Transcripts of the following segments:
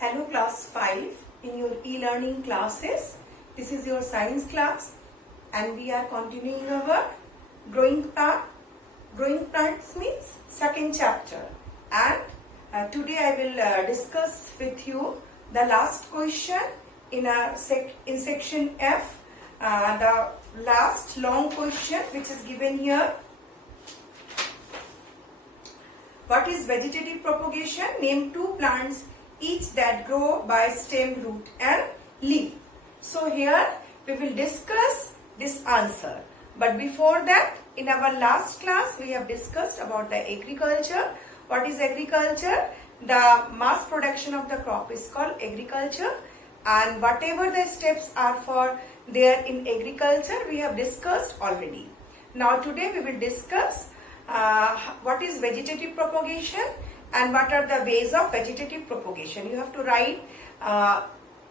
Hello class 5 in your e-learning classes. This is your science class and we are continuing our growing plant. Growing plants means second chapter, and today I will discuss with you the last question in section F, the last long question which is given here. What is vegetative propagation? Name two plants each that grow by stem, root and leaf. So here we will discuss this answer. But before that, in our last class we have discussed about the agriculture. What is agriculture? The mass production of the crop is called agriculture, and whatever the steps are for there in agriculture we have discussed already. Now today we will discuss what is vegetative propagation and what are the ways of vegetative propagation. You have to write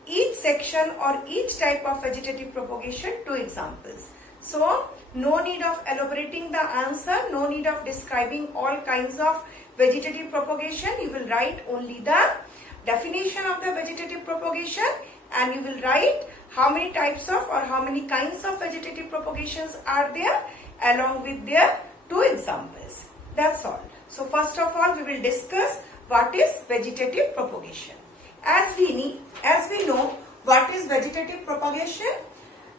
each section or each type of vegetative propagation two examples. So no need of elaborating the answer, no need of describing all kinds of vegetative propagation. You will write only the definition of the vegetative propagation, and you will write how many types of or how many kinds of vegetative propagations are there along with their two examples. That's all. So first of all we will discuss what is vegetative propagation. As we know what is vegetative propagation.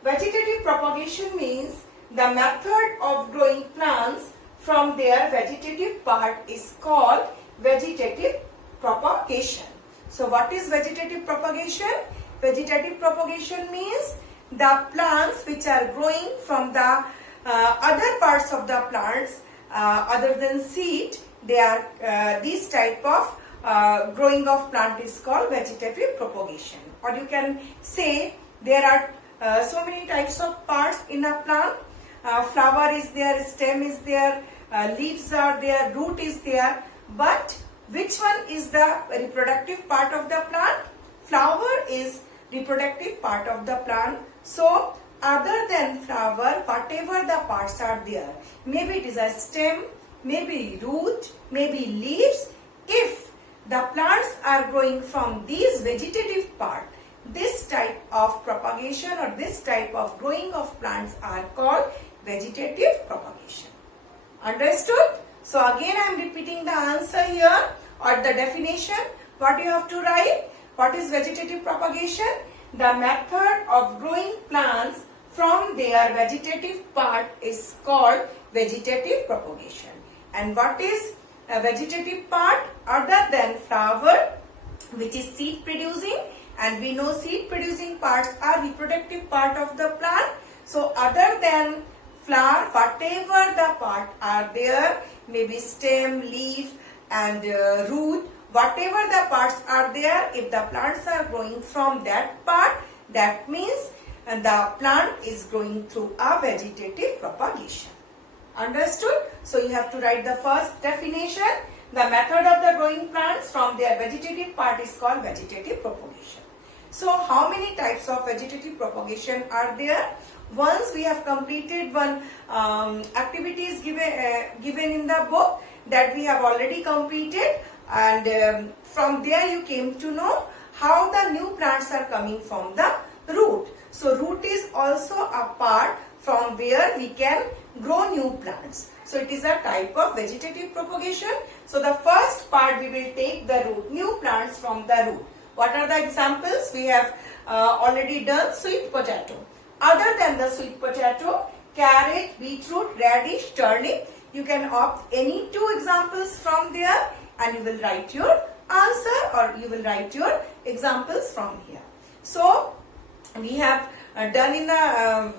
Vegetative propagation means the method of growing plants from their vegetative part is called vegetative propagation. So what is vegetative propagation? Vegetative propagation means the plants which are growing from the other parts of the plants other than seed, they are this type of growing of plant is called vegetative propagation. Or you can say there are so many types of parts in a plant. Flower is there, stem is there, leaves are there, root is there. But which one is the reproductive part of the plant? Flower is reproductive part of the plant. So other than flower, whatever the parts are there, maybe it is a stem, maybe root, maybe leaves. If the plants are growing from these vegetative part, this type of propagation or this type of growing of plants are called vegetative propagation. Understood? So again I am repeating the answer here or the definition. What you have to write? What is vegetative propagation? The method of growing plants from their vegetative part is called vegetative propagation. And what is a vegetative part other than flower, which is seed producing, and we know seed producing parts are reproductive part of the plant. So other than flower, whatever the part are there, maybe stem, leaf and root, whatever the parts are there, if the plants are growing from that part, that means the plant is growing through a vegetative propagation. Understood? So you have to write the first definition. The method of the growing plants from their vegetative part is called vegetative propagation. So how many types of vegetative propagation are there? Once we have completed one activities given in the book that we have already completed, and from there you came to know how the new plants are coming from the root. So root is also a part from where we can grow new plants. So it is a type of vegetative propagation. So the first part we will take the root, new plants from the root. What are the examples? We have already done sweet potato. Other than the sweet potato, carrot, beetroot, radish, turnip, you can opt any two examples from there and you will write your answer or you will write your examples from here. So we have done in the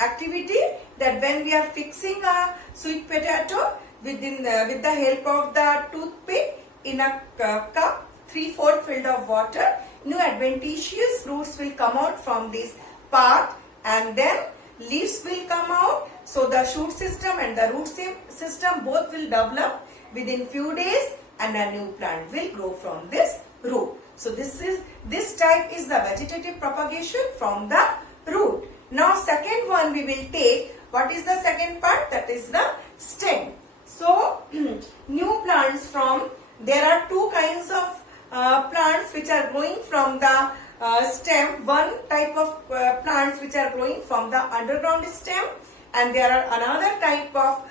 activity that when we are fixing a sweet potato with the help of the toothpick in a cup 3/4 filled of water, new adventitious roots will come out from this part and then leaves will come out. So the shoot system and the root system both will develop within few days and a new plant will grow from this root. So this type is the vegetative propagation from the root. Now second one we will take. What is the second part? That is the stem. So new plants from, there are two kinds of plants which are growing from the stem, one type of plants which are growing from the underground stem, and there are another type of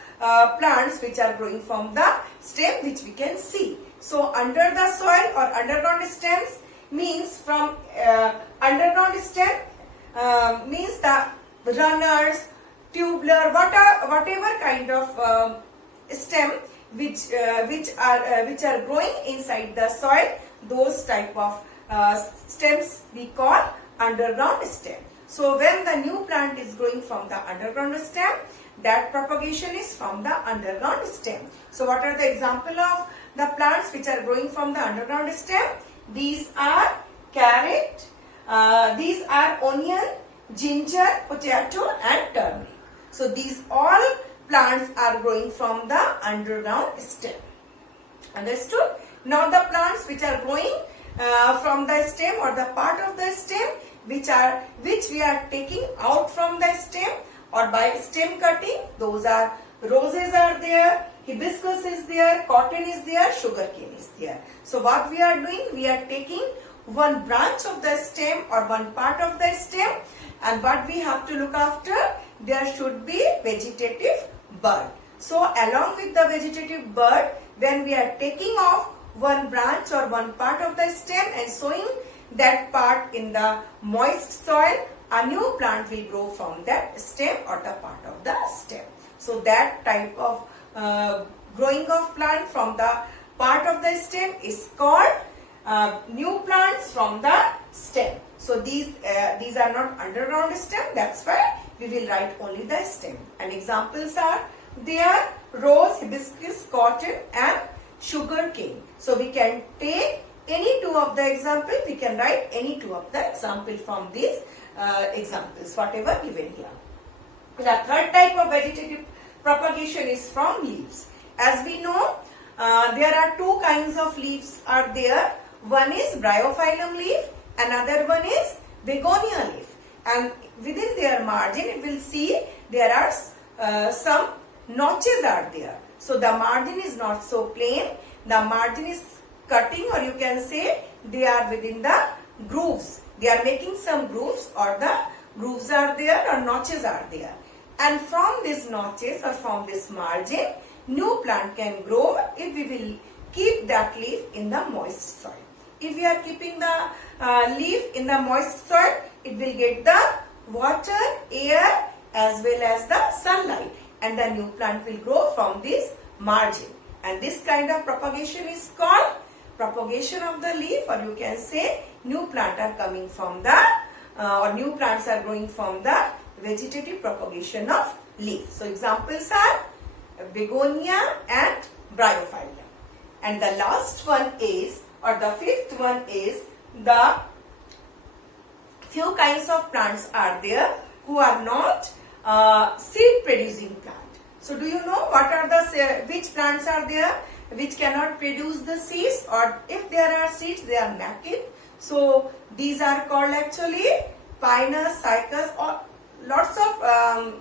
plants which are growing from the stem which we can see. So under the soil or underground stems means from underground stem means the runners, tubular, whatever kind of stem which are growing inside the soil, those type of stems we call underground stem. So when the new plant is growing from the underground stem, that propagation is from the underground stem. So what are the example of the plants which are growing from the underground stem? These are carrot, these are onion, ginger, potato and turmeric. So these all plants are growing from the underground stem. Understood? Now the plants which are growing from the stem or the part of the stem which we are taking out from the stem or by stem cutting, those are roses are there, hibiscus is there, cotton is there, sugarcane is there. So what we are doing, we are taking one branch of the stem or one part of the stem, and what we have to look after, there should be vegetative bud. So along with the vegetative bud, when we are taking off one branch or one part of the stem and sowing that part in the moist soil, a new plant will grow from that stem or the part of the stem. So that type of growing of plant from the part of the stem is called new plants from the stem. So these are not underground stem, that's why we will write only the stem. And examples are there: rose, hibiscus, cotton and sugar cane. So we can take any two of the example, we can write any two of the example from these examples, whatever given here. The third type of vegetative propagation is from leaves. As we know, there are two kinds of leaves are there. One is bryophyllum leaf, another one is begonia leaf. And within their margin, you will see there are some notches are there. So the margin is not so plain. The margin is cutting, or you can say they are within the grooves. They are making some grooves, or the grooves are there or notches are there. And from these notches or from this margin, new plant can grow if we will keep that leaf in the moist soil. If we are keeping the leaf in the moist soil, it will get the water, air as well as the sunlight, and the new plant will grow from this margin. And this kind of propagation is called propagation of the leaf, or you can say new plant are coming from the or new plants are growing from the vegetative propagation of leaf. So examples are begonia and bryophyllum. And the last one is, or the fifth one is, the few kinds of plants are there who are not seed producing plant. So do you know what are the which plants are there which cannot produce the seeds, or if there are seeds they are naked? So these are called actually pinus, cycas, or lots of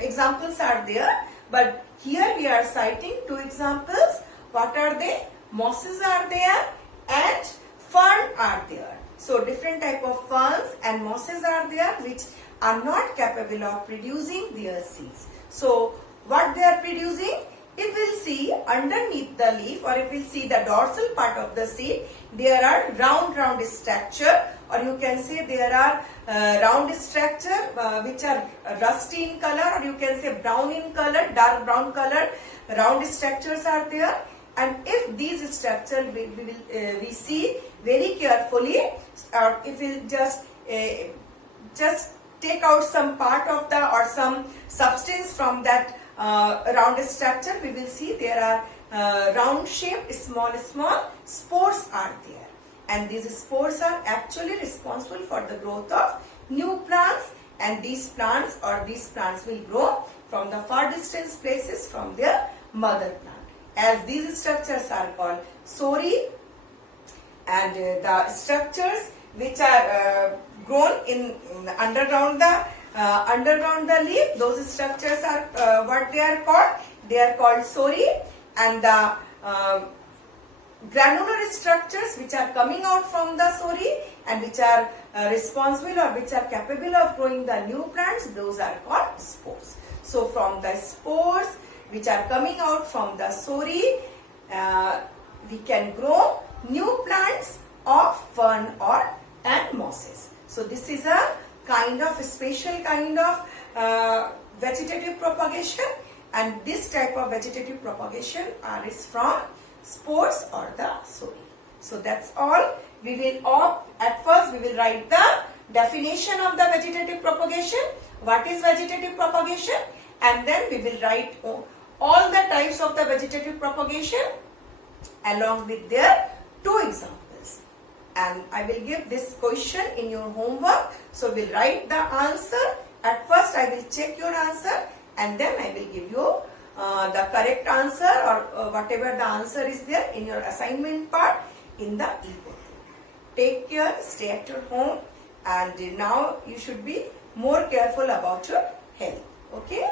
examples are there, but here we are citing two examples. What are they? Mosses are there and fern are there. So different type of ferns and mosses are there which are not capable of producing their seeds. So what they are producing, if we'll see underneath the leaf, or if we'll see the dorsal part of the seed, there are round structure, or you can say there are round structure which are rusty in color, or you can say brown in color, dark brown color, round structures are there. And if these structures we see very carefully, or if we'll just take out some part of the or some substance from that round structure, we will see there are round shaped small spores are there, and these spores are actually responsible for the growth of new plants, and these plants will grow from the far distance places from their mother plant. As these structures are called sori, and the structures which are grown in underground the leaf, those structures are what they are called? They are called sori, and the granular structures which are coming out from the sori and which are responsible or which are capable of growing the new plants, those are called spores. So from the spores which are coming out from the sori, we can grow new plants of fern or and mosses. So this is a kind of a special kind of vegetative propagation, and this type of vegetative propagation is from spores or the sori. So that's all. We will at first we will write the definition of the vegetative propagation. What is vegetative propagation? And then we will write all the types of the vegetative propagation along with their 2 examples. And I will give this question in your homework. So we'll write the answer. At first I will check your answer and then I will give you the correct answer or whatever the answer is there in your assignment part in the e-book. Take care, stay at your home, and now you should be more careful about your health. Okay?